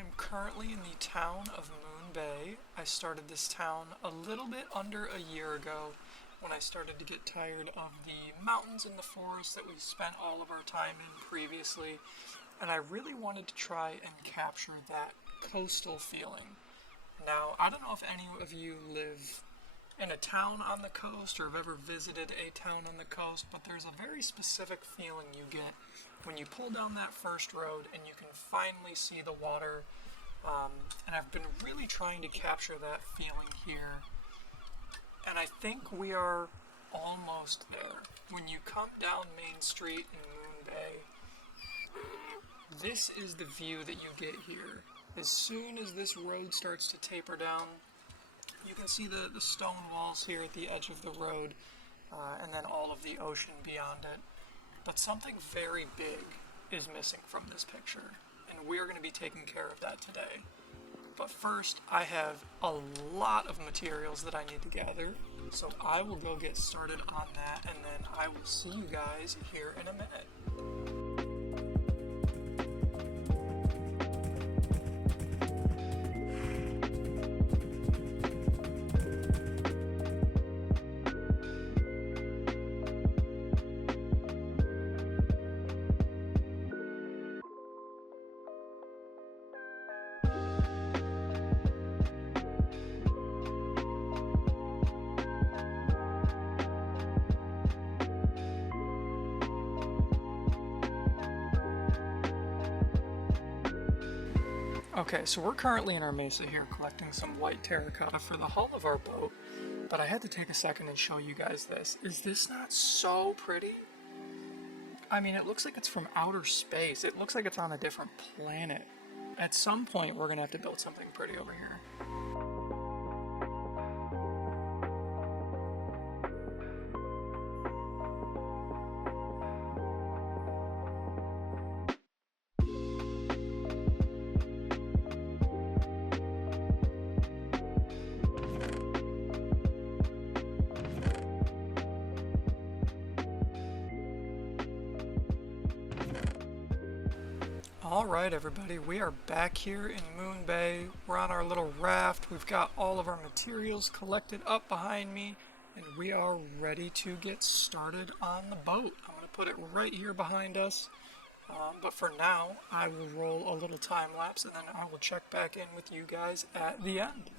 I'm currently in the town of Moonbay. I started this town a little bit under a year ago when I started to get tired of the mountains and the forest that we spent all of our time in previously, and I really wanted to try and capture that coastal feeling. Now, I don't know if any of you live in a town on the coast or have ever visited a town on the coast, but there's a very specific feeling you get when you pull down that first road and you can finally see the water. And I've been really trying to capture that feeling here. And I think we are almost there. When you come down Main Street in Moonbay, this is the view that you get here. As soon as this road starts to taper down, you can see the stone walls here at the edge of the road, and then all of the ocean beyond it. But something very big is missing from this picture, and we are going to be taking care of that today. But first, I have a lot of materials that I need to gather, so I will go get started on that, and then I will see you guys here in a minute. Okay, so we're currently in our mesa here collecting some white terracotta for the hull of our boat, but I had to take a second and show you guys this. Is this not so pretty? I mean, it looks like it's from outer space. It looks like it's on a different planet. At some point, we're gonna have to build something pretty over here. Alright everybody, we are back here in Moonbay. We're on our little raft. We've got all of our materials collected up behind me, and we are ready to get started on the boat. I'm going to put it right here behind us, but for now I will roll a little time lapse and then I will check back in with you guys at the end.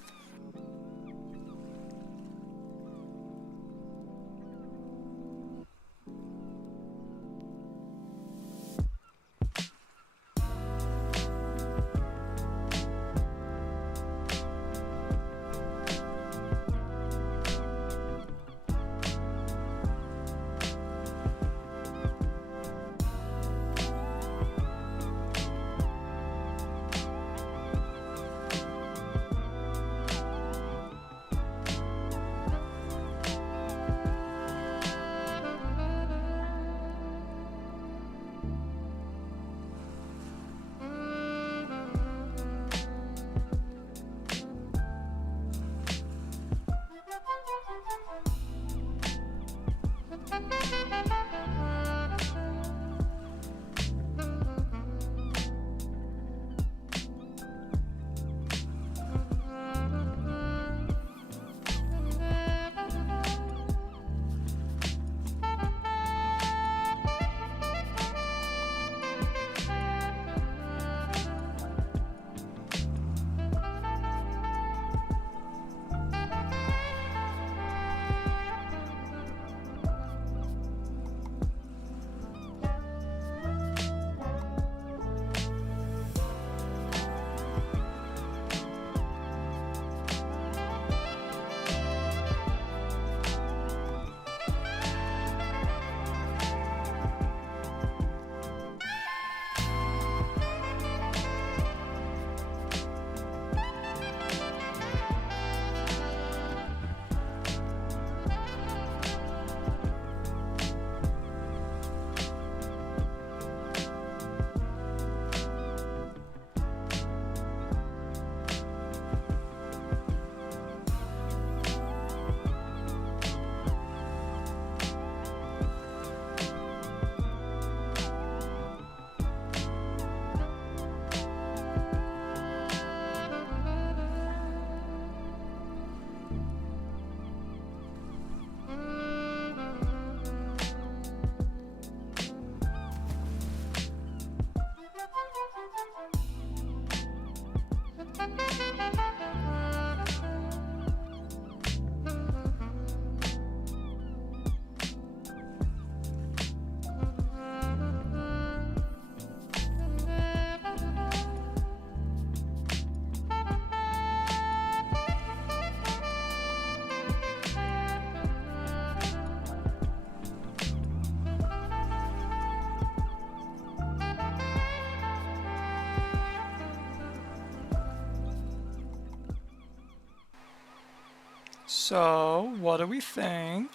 So, what do we think?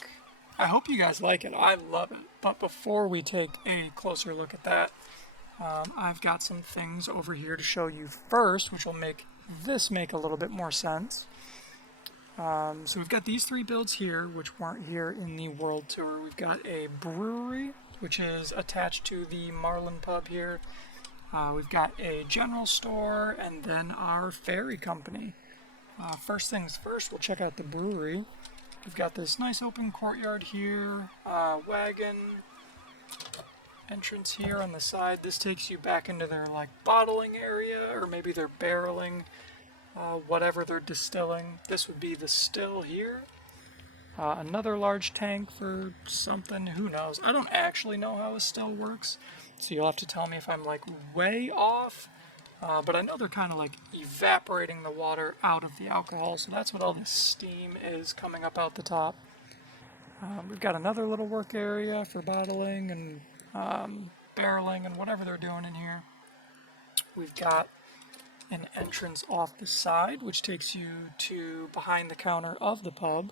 I hope you guys like it. I love it. But before we take a closer look at that, I've got some things over here to show you first, which will make this make a little bit more sense. So we've got these 3 builds here, which weren't here in the World Tour. We've got a brewery, which is attached to the Marlin Pub here. We've got a general store, and then our ferry company. First things first, we'll check out the brewery. We've got this nice open courtyard here, wagon, entrance here on the side. This takes you back into their like bottling area, or maybe they're barreling, whatever they're distilling. This would be the still here. Another large tank for something, who knows. I don't actually know how a still works, so you'll have to tell me if I'm like way off. But I know they're kind of like evaporating the water out of the alcohol, so that's what all this steam is coming up out the top. We've got another little work area for bottling and barreling and whatever they're doing in here. We've got an entrance off the side, which takes you to behind the counter of the pub.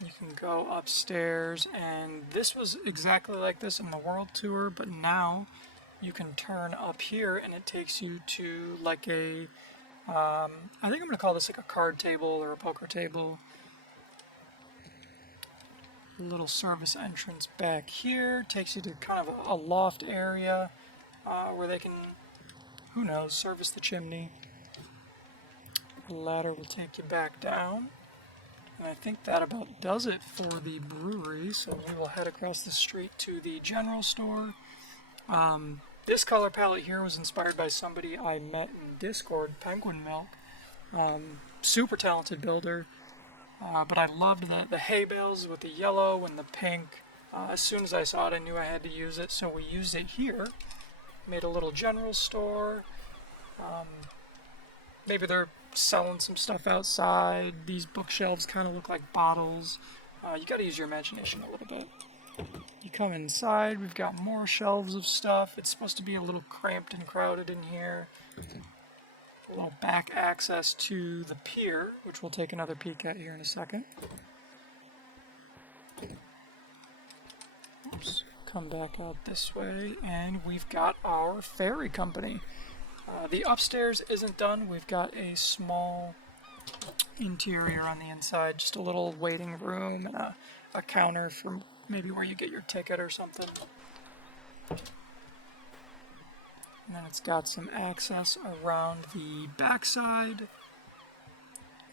You can go upstairs, and this was exactly like this in the World Tour, but now you can turn up here and it takes you to like a, I think I'm going to call this like a card table or a poker table. A little service entrance back here takes you to kind of a loft area where they can, who knows, service the chimney. The ladder will take you back down. And I think that about does it for the brewery, so we will head across the street to the general store. This color palette here was inspired by somebody I met in Discord, Penguin Milk. Super talented builder, but I loved the hay bales with the yellow and the pink. As soon as I saw it, I knew I had to use it, so we used it here. Made a little general store. Maybe they're selling some stuff outside. These bookshelves kind of look like bottles. You got to use your imagination a little bit. You come inside, we've got more shelves of stuff. It's supposed to be a little cramped and crowded in here. A little back access to the pier, which we'll take another peek at here in a second. Oops. Come back out this way, and we've got our ferry company. The upstairs isn't done. We've got a small interior on the inside, just a little waiting room and a counter for maybe where you get your ticket or something. And then it's got some access around the backside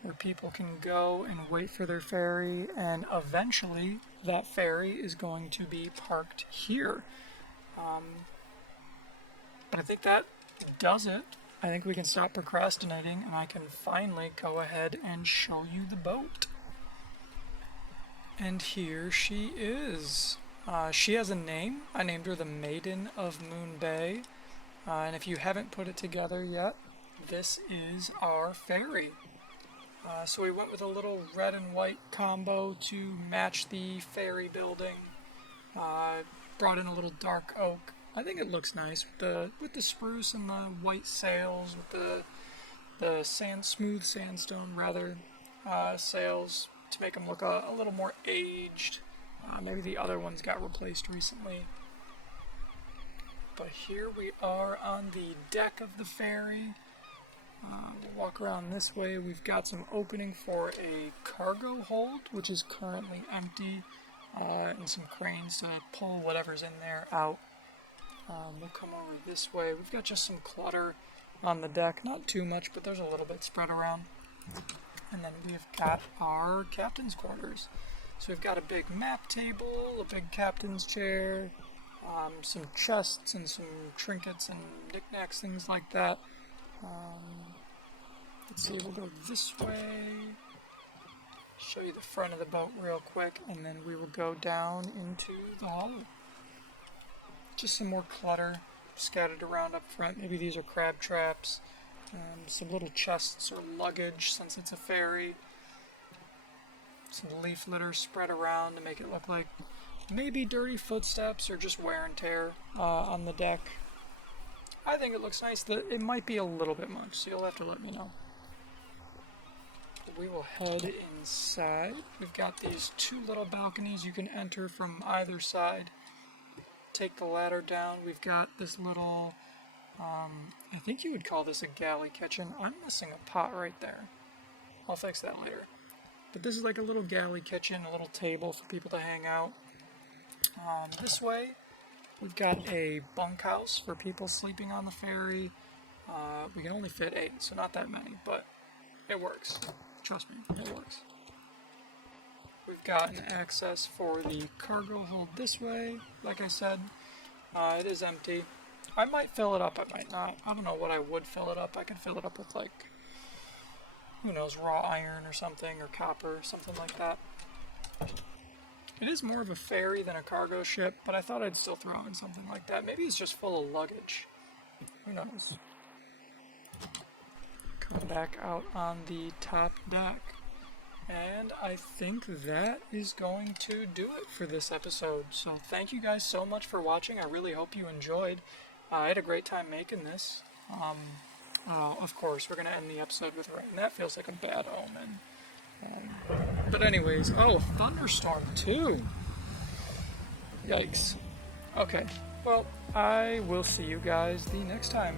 where people can go and wait for their ferry, and eventually that ferry is going to be parked here. But I think that does it. I think we can stop procrastinating and I can finally go ahead and show you the boat. And here she is. She has a name. I named her the Maiden of Moonbay. And if you haven't put it together yet, this is our ferry. So we went with a little red and white combo to match the ferry building. Brought in a little dark oak. I think it looks nice with the spruce and the white sails, with the smooth sandstone sails to make them look a little more aged. Maybe the other ones got replaced recently. But here we are on the deck of the ferry. We'll walk around this way. We've got some opening for a cargo hold, which is currently empty, and some cranes to pull whatever's in there out. We'll come over this way. We've got just some clutter on the deck. Not too much, but there's a little bit spread around. And then we've got our captain's quarters. So we've got a big map table, a big captain's chair, some chests and some trinkets and knickknacks, things like that. Let's see, we'll go this way. Show you the front of the boat real quick, and then we will go down into the hull. Just some more clutter scattered around up front. Maybe these are crab traps. Some little chests or luggage since it's a ferry. Some leaf litter spread around to make it look like maybe dirty footsteps or just wear and tear on the deck. I think it looks nice. It might be a little bit much, so you'll have to let me know. Pull we will head inside. We've got these 2 little balconies you can enter from either side. Take the ladder down. We've got this little, I think you would call this a galley kitchen. I'm missing a pot right there. I'll fix that later. But this is like a little galley kitchen, a little table for people to hang out. This way, we've got a bunkhouse for people sleeping on the ferry. We can only fit 8, so not that many, but it works. Trust me, it works. We've got an access for the cargo hold this way. Like I said, it is empty. I might fill it up, I might not. I don't know what I would fill it up. I could fill it up with, like, who knows, raw iron or something, or copper, something like that. It is more of a ferry than a cargo ship, but I thought I'd still throw in something like that. Maybe it's just full of luggage. Who knows? Come back out on the top deck. And I think that is going to do it for this episode. So thank you guys so much for watching. I really hope you enjoyed. I had a great time making this. Of course, we're going to end the episode with rain. That feels like a bad omen. But anyways, thunderstorm too. Yikes. Okay, well, I will see you guys the next time.